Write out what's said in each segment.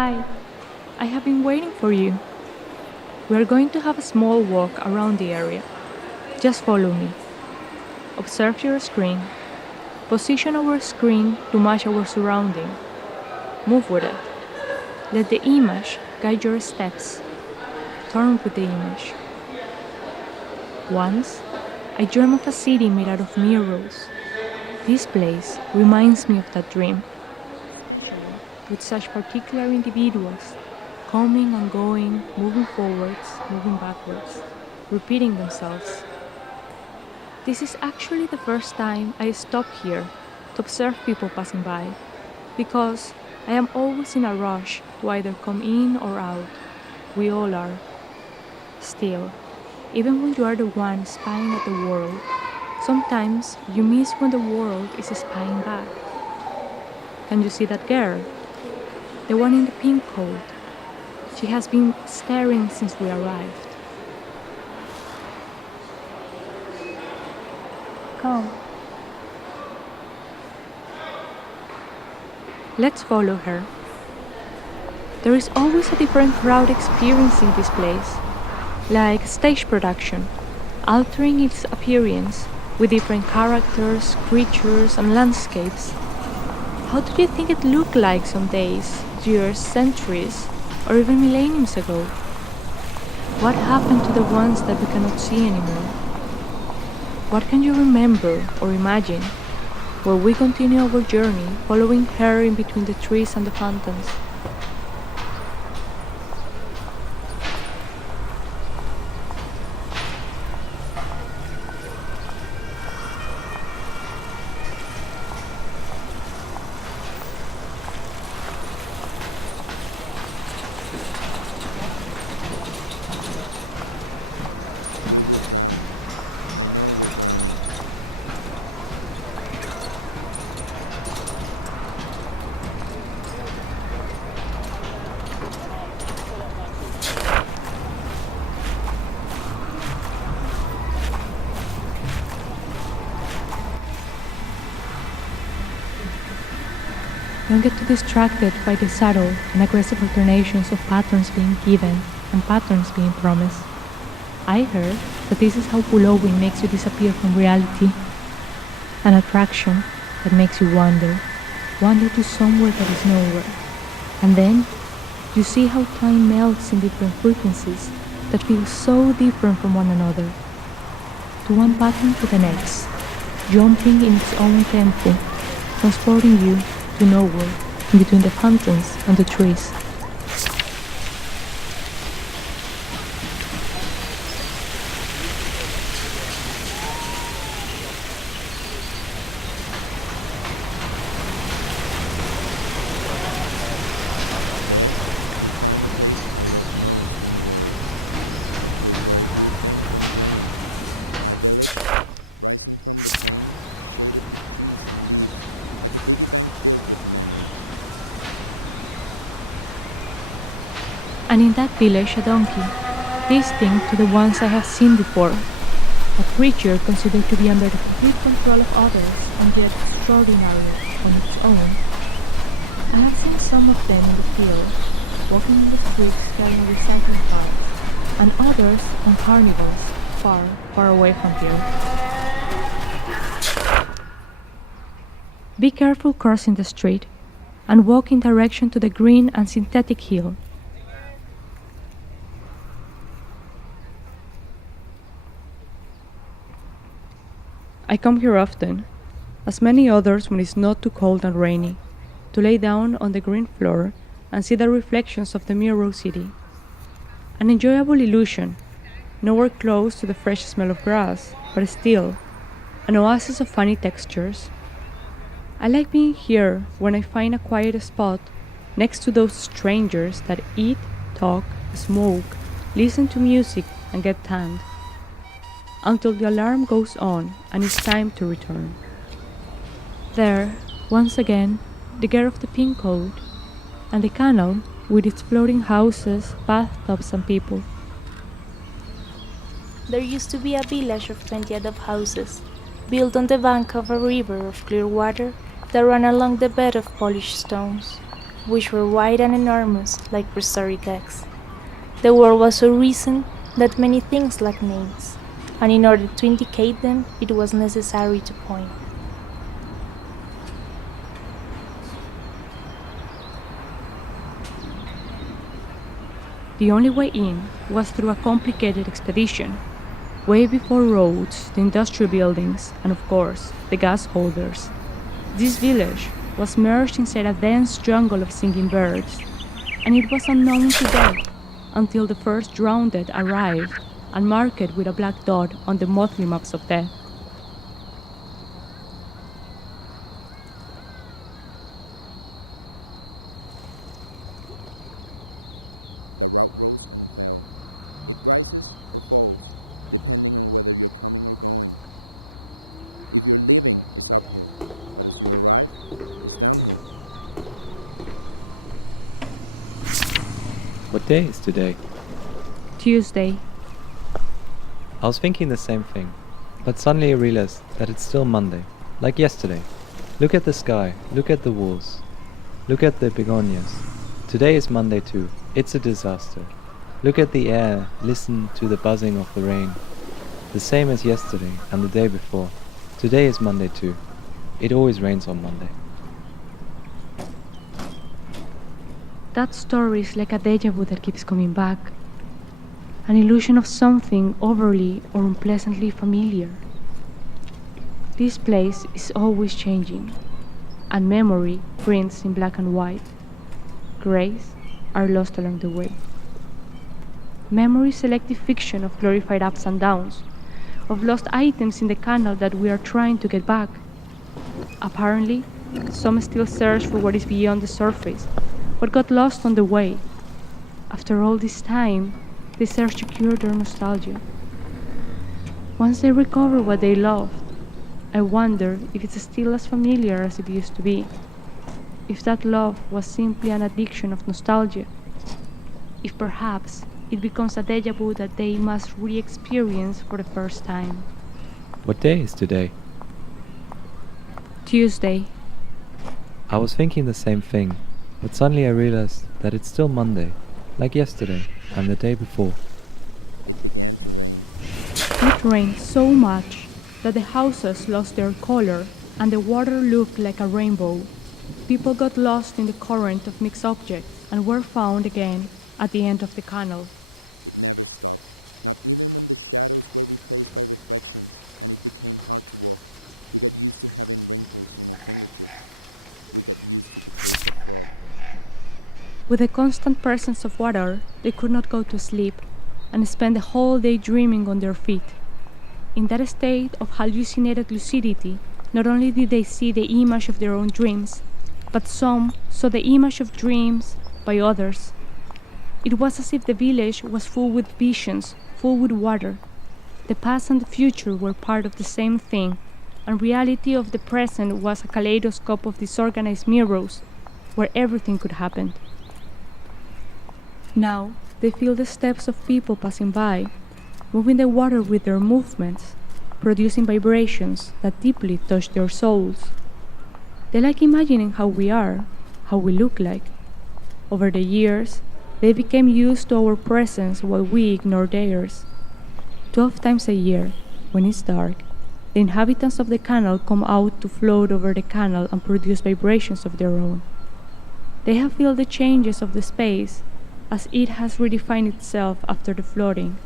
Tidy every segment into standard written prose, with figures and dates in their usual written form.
Hi, I have been waiting for you. We are going to have a small walk around the area. Just follow me. Observe your screen. Position our screen to match our surrounding. Move with it. Let the image guide your steps. Turn with the image. Once, I dreamed of a city made out of mirrors. This place reminds me of that dream, with such particular individuals, coming and going, moving forwards, moving backwards, repeating themselves. This is actually the first time I stop here to observe people passing by, because I am always in a rush to either come in or out. We all are. Still, even when you are the one spying at the world, sometimes you miss when the world is spying back. Can you see that girl? The one in the pink coat. She has been staring since we arrived. Come. Let's follow her. There is always a different crowd experiencing this place, like stage production, altering its appearance with different characters, creatures, and landscapes. How do you think it looked like some days, years, centuries, or even millenniums ago? What happened to the ones that we cannot see anymore? What can you remember or imagine while we continue our journey following her in between the trees and the fountains? Don't get too distracted by the subtle and aggressive alternations of patterns being given and patterns being promised. I heard that this is how pulloving makes you disappear from reality. An attraction that makes you wander to somewhere that is nowhere. And then you see how time melts in different frequencies that feel so different from one another. To one pattern to the next, jumping in its own tempo, transporting you to nowhere, in between the fountains and the trees. And in that village a donkey, distinct to the ones I have seen before, a creature considered to be under the complete control of others and yet extraordinary on its own. I have seen some of them in the field, walking in the streets carrying recycling carts, and others on carnivals, far, far away from here. Be careful crossing the street, and walk in direction to the green and synthetic hill. I come here often, as many others when it's not too cold and rainy, to lay down on the green floor and see the reflections of the mirror city. An enjoyable illusion, nowhere close to the fresh smell of grass, but still, an oasis of funny textures. I like being here when I find a quiet spot next to those strangers that eat, talk, smoke, listen to music, and get tanned, until the alarm goes on and it's time to return. There, once again, the girl of the pink coat, and the canal with its floating houses, bathtubs, and people. There used to be a village of 20 adobe houses, built on the bank of a river of clear water that ran along the bed of polished stones. which were wide and enormous like prehistoric eggs. The world was so recent that many things lacked names, and in order to indicate them, it was necessary to point. The only way in was through a complicated expedition, way before roads, the industrial buildings, and of course, the gas holders. This village was merged inside a dense jungle of singing birds, and it was unknown to death until the first drowned arrived and marked with a black dot on the monthly maps of death. What day is today? Tuesday. I was thinking the same thing, but suddenly I realized that it's still Monday, like yesterday. Look at the sky, look at the walls, look at the begonias. Today is Monday too. It's a disaster. Look at the air, listen to the buzzing of the rain. The same as yesterday and the day before. Today is Monday too. It always rains on Monday. That story is like a deja vu that keeps coming back. An illusion of something overly or unpleasantly familiar. This place is always changing, and memory prints in black and white. Grays are lost along the way. Memory is selective fiction of glorified ups and downs, of lost items in the canal that we are trying to get back. Apparently, some still search for what is beyond the surface, what got lost on the way. After all this time, they search to cure their nostalgia. Once they recover what they loved, I wonder if it's still as familiar as it used to be. If that love was simply an addiction of nostalgia. If perhaps it becomes a deja vu that they must re-experience for the first time. What day is today? Tuesday. I was thinking the same thing, but suddenly I realized that it's still Monday, like yesterday and the day before. It rained so much that the houses lost their color and the water looked like a rainbow. People got lost in the current of mixed objects and were found again at the end of the canal. With the constant presence of water, they could not go to sleep and spend the whole day dreaming on their feet. In that state of hallucinated lucidity, not only did they see the image of their own dreams, but some saw the image of dreams by others. It was as if the village was full with visions, full with water. The past and the future were part of the same thing, and reality of the present was a kaleidoscope of disorganized mirrors, where everything could happen. Now, they feel the steps of people passing by, moving the water with their movements, producing vibrations that deeply touch their souls. They like imagining how we are, how we look like. Over the years, they became used to our presence while we ignore theirs. 12 times a year, when it's dark, the inhabitants of the canal come out to float over the canal and produce vibrations of their own. They have felt the changes of the space as it has redefined itself after the flooding.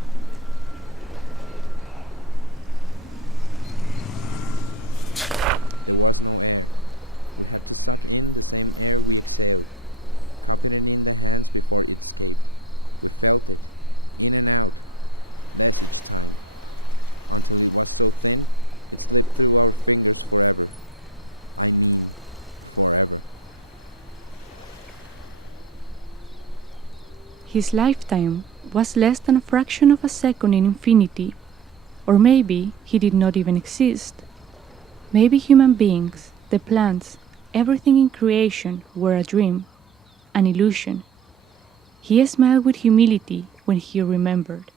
His lifetime was less than a fraction of a second in infinity, or maybe he did not even exist. Maybe human beings, the plants, everything in creation were a dream, an illusion. He smiled with humility when he remembered.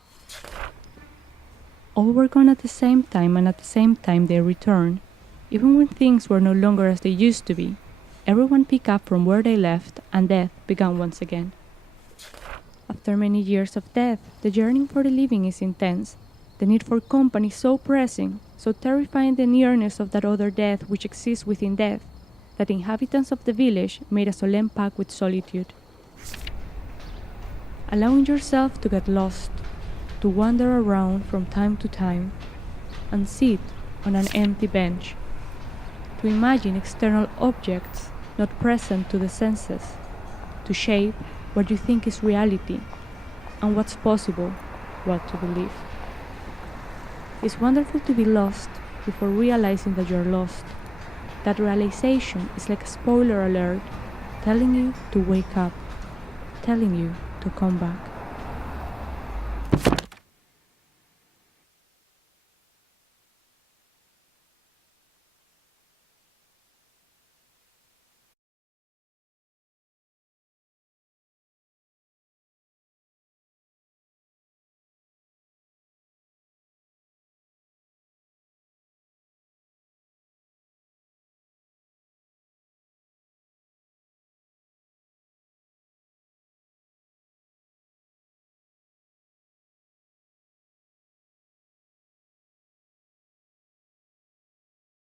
All were gone at the same time, and at the same time they returned, even when things were no longer as they used to be. Everyone picked up from where they left, and death began once again. After many years of death, the yearning for the living is intense, the need for company so pressing, so terrifying the nearness of that other death which exists within death, that the inhabitants of the village made a solemn pact with solitude. Allowing yourself to get lost, to wander around from time to time, and sit on an empty bench, to imagine external objects not present to the senses, to shape what you think is reality, and what's possible, what to believe. It's wonderful to be lost before realizing that you're lost. That realization is like a spoiler alert, telling you to wake up, telling you to come back.